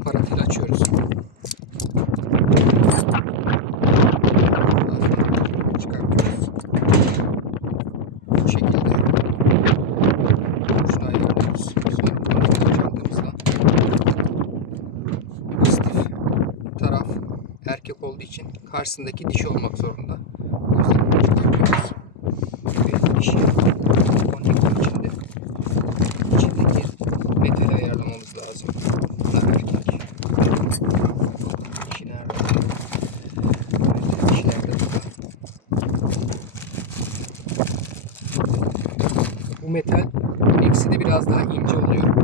aparatıyla açıyoruz. Bu taraf erkek olduğu için karşısındaki dişi olmak zorunda. O yüzden Bu metal eksi de biraz daha ince oluyor.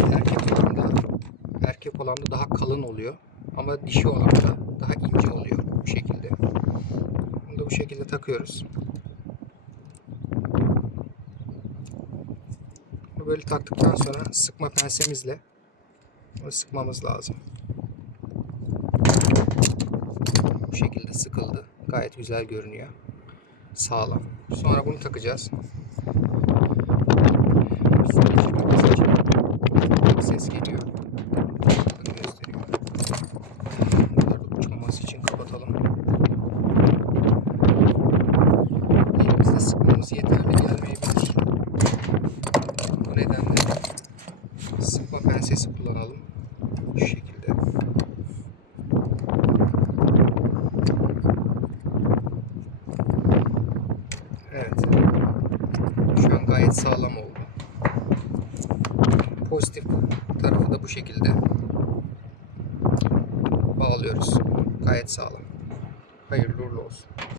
Yani erkek olanda erkek olanda daha kalın oluyor. Ama dişi olanda daha ince oluyor bu şekilde. Bunu da bu şekilde takıyoruz. Böyle taktıktan sonra sıkma pensemizle bunu sıkmamız lazım. Bu şekilde sıkıldı. Gayet güzel görünüyor. Sağlam. Sonra bunu takacağız. Şöyle çıkması için ses geliyor. Bakın gösteriyor. Bunları uçmaması için kapatalım. Elimizde sıkmamız yeterli gelmeyebilir. Bu nedenle sıkma pensesi kullanalım. Bu şekilde. Evet. Şu an gayet sağlam oldu. Pozitif tarafı da bu şekilde bağlıyoruz. Gayet sağlam. Hayırlı uğurlu olsun.